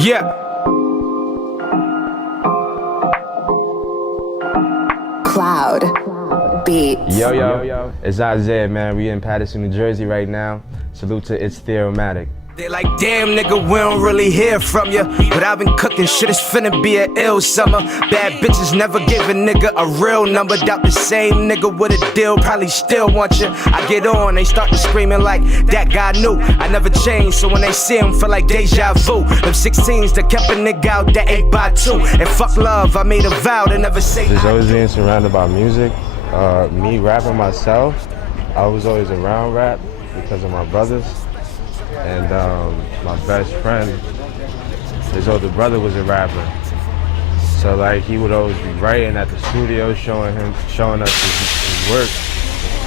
Yeah. Cloud Beats. Yo, it's Issaiah, man. We in Paterson, New Jersey right now. Salute to It's Theorematic. They like, damn nigga, we don't really hear from you. But I've been cooking, shit is finna be an ill summer. Bad bitches never give a nigga a real number. Doubt the same nigga with a deal probably still want you. I get on, they start to screaming like, that guy knew I never changed, so when they see him, feel like deja vu. Them 16s that kept a nigga out that 8x2. And fuck love, I made a vow to never say. Just always being surrounded by music. Me rapping myself, I was always around rap because of my brothers. And my best friend, his older brother was a rapper. So like he would always be writing at the studio, showing us his work.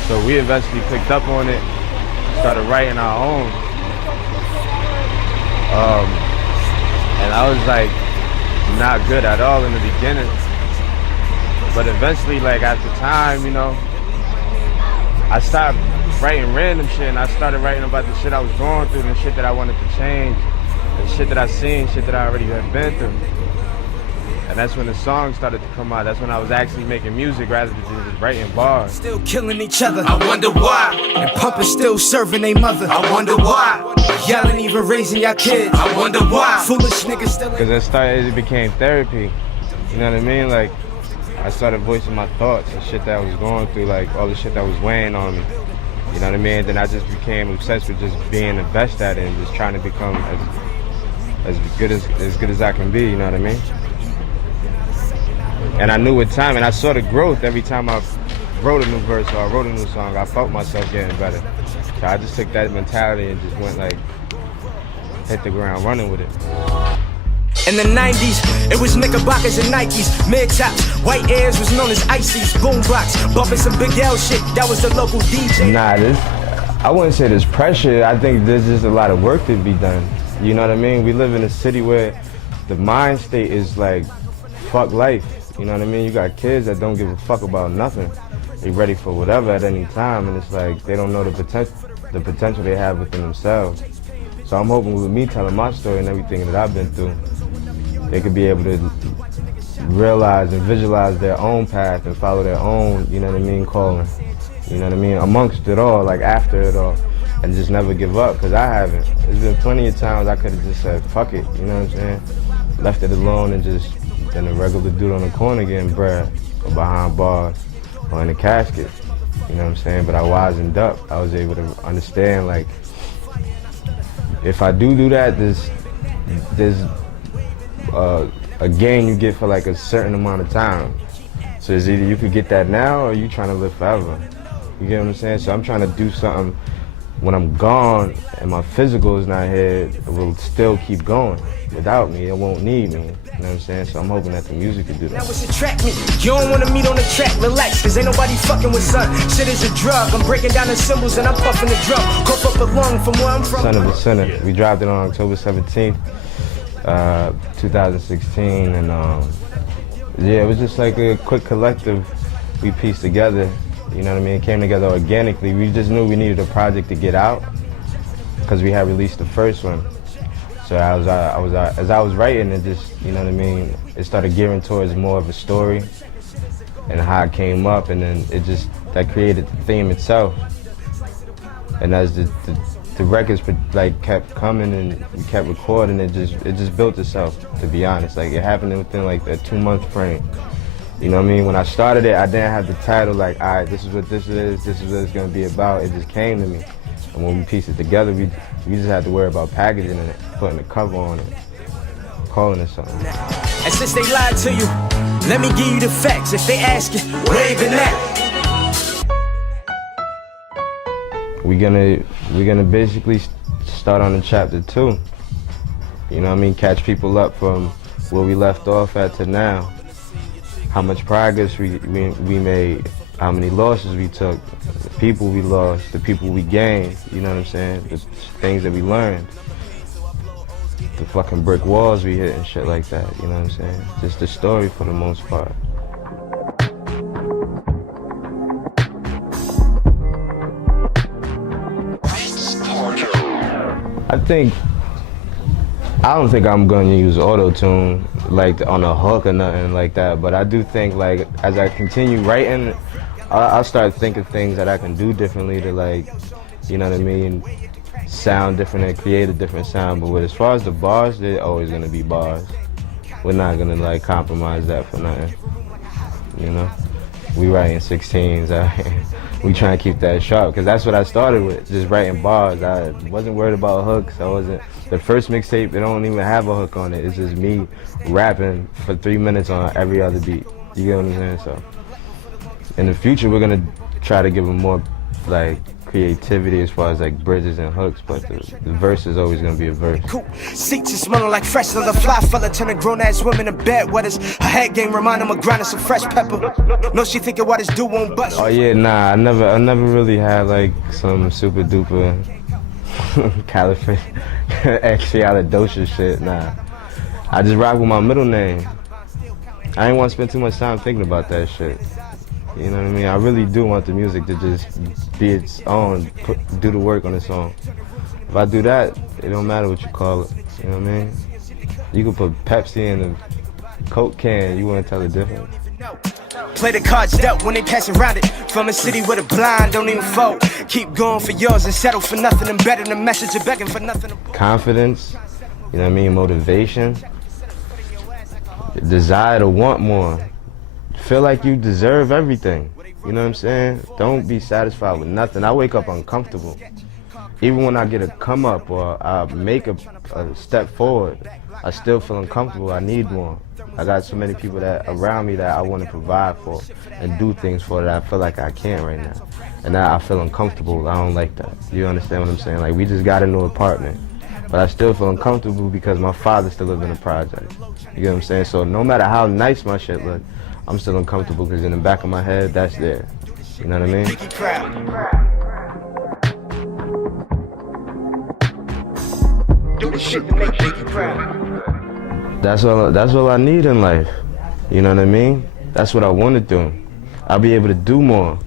So we eventually picked up on it, started writing our own. And I was like not good at all in the beginning. But eventually, like at the time, you know, I stopped writing random shit and I started writing about the shit I was going through and the shit that I wanted to change, and shit that I seen, shit that I already had been through. And that's when the songs started to come out. That's when I was actually making music rather than just writing bars. Still killing each other, I wonder why. And pumping still serving they mother, I wonder why. Yelling even raising your kids, I wonder why. Foolish niggas still. Because it became therapy. You know what I mean? Like I started voicing my thoughts and shit that I was going through, like all the shit that was weighing on me. You know what I mean? Then I just became obsessed with just being the best at it and just trying to become as good as I can be, you know what I mean? And I knew with time, and I saw the growth every time I wrote a new verse or I wrote a new song. I felt myself getting better. So I just took that mentality and just went like, hit the ground running with it. In the 90s, it was Knickerbockers and Nikes, mid-tops, white airs was known as Icy's, boombox, bumping some Big L shit, that was the local DJ. Nah, I wouldn't say there's pressure. I think there's just a lot of work to be done. You know what I mean? We live in a city where the mind state is like, fuck life. You know what I mean? You got kids that don't give a fuck about nothing. They ready for whatever at any time, and it's like they don't know the potential they have within themselves. So I'm hoping with me telling my story and everything that I've been through, they could be able to realize and visualize their own path and follow their own, you know what I mean, calling. You know what I mean? Amongst it all, like after it all, and just never give up, because I haven't. There's been plenty of times I could have just said, fuck it, you know what I'm saying? Left it alone and just been a regular dude on the corner getting bread, or behind bars, or in a casket, you know what I'm saying? But I wisened up. I was able to understand, like, if I do that, there's a gain you get for like a certain amount of time. So it's either you could get that now or you trying to live forever. You get what I'm saying? So I'm trying to do something when I'm gone and my physical is not here, it will still keep going. Without me, it won't need me. You know what I'm saying? So I'm hoping that the music could do that. Now it's attract me. You don't wanna meet on the track, relax, cause ain't nobody fucking with son. Shit is a drug. I'm breaking down the symbols and I'm puffing the drum. Cough up a lung from where I'm from. Son of a Sinner. We dropped it on October 17th. 2016, and yeah, it was just like a quick collective we pieced together. You know what I mean? It came together organically. We just knew we needed a project to get out because we had released the first one. So as I was writing, it just, you know what I mean, it started gearing towards more of a story and how it came up, and then that created the theme itself. And as the records like kept coming and we kept recording, it just built itself, to be honest. Like it happened within like a 2-month frame. You know what I mean? When I started it, I didn't have the title like, all right, this is what this is what it's gonna be about. It just came to me. And when we pieced it together, we just had to worry about packaging it, putting a cover on it, calling it something. And since they lied to you, let me give you the facts. If they ask you, where you been at? We're gonna basically start on the chapter 2. You know what I mean? Catch people up from where we left off at to now. How much progress we made, how many losses we took, the people we lost, the people we gained, you know what I'm saying? The things that we learned. The fucking brick walls we hit and shit like that, you know what I'm saying? Just the story for the most part. I think I don't think I'm gonna use auto-tune like on a hook or nothing like that, but I do think like as I continue writing, I'll start thinking things that I can do differently to like, you know what I mean, sound different and create a different sound. But as far as the bars, they're always gonna be bars. We're not gonna like compromise that for nothing, you know? We writing 16s, we trying to keep that sharp, because that's what I started with, just writing bars. I wasn't worried about hooks. The first mixtape, it don't even have a hook on it. It's just me rapping for 3 minutes on every other beat. You get what I'm saying? So, in the future, we're gonna try to give them more, like, creativity as far as like bridges and hooks, but the verse is always gonna be a verse. Cool. Seats is smelling like fresh leather. Fly fella turning grown ass women to bed wetters. Her head game remind him of grinding some fresh pepper. No, she thinking what this do won't bust. Oh yeah, nah, I never really had like some super duper expialidocious shit. Nah, I just rock with my middle name. I ain't want to spend too much time thinking about that shit. You know what I mean? I really do want the music to just be its own, do the work on its own. If I do that, it don't matter what you call it. You know what I mean? You can put Pepsi in a Coke can, you wouldn't tell the difference. Play the cards dealt when they pass around it. From a city where the blind don't even fold. Keep going for yours and settle for nothing. And better than message of begging for nothing. Confidence, you know what I mean? Motivation, desire to want more. Feel like you deserve everything. You know what I'm saying? Don't be satisfied with nothing. I wake up uncomfortable. Even when I get a come up or I make a step forward, I still feel uncomfortable. I need more. I got so many people that around me that I want to provide for and do things for that I feel like I can't right now. And now I feel uncomfortable. I don't like that. You understand what I'm saying? Like, we just got into an apartment, but I still feel uncomfortable because my father still lives in the project. You get what I'm saying? So no matter how nice my shit look, I'm still uncomfortable because in the back of my head, that's there. You know what I mean? Do the shit to make Biggie proud. That's all I need in life. You know what I mean? That's what I want to do. I'll be able to do more.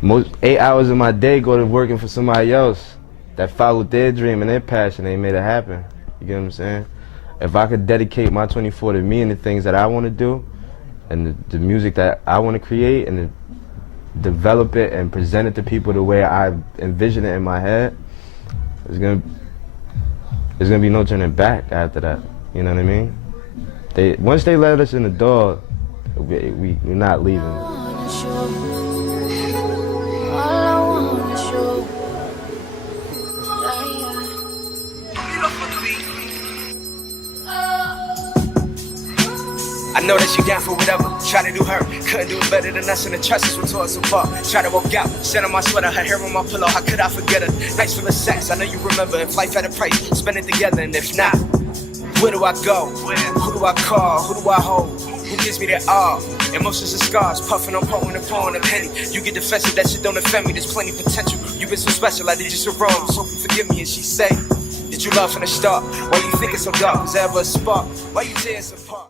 Most 8 hours of my day go to working for somebody else that followed their dream and their passion. They made it happen. You get what I'm saying? If I could dedicate my 24 to me and the things that I want to do, and the music that I want to create and develop it and present it to people the way I envision it in my head, there's gonna be no turning back after that. You know what I mean? Once they let us in the door, we're not leaving. I know that she down for whatever. Try to do her, couldn't do it better than us, and the trusses were torn so far. Try to walk out, sat on my sweater, her hair on my pillow. How could I forget her? Nights full of sex, I know you remember. If life had a price, spend it together, and if not, where do I go? Who do I call? Who do I hold? Who gives me that all? Emotions and scars, puffing on pouring and pouring a penny. You get defensive, that shit don't offend me. There's plenty potential. You've been so special, I did you so wrong. So forgive me, and she say, did you love from the start? Why you think it's so dark? Was there ever a spark? Why you tears apart?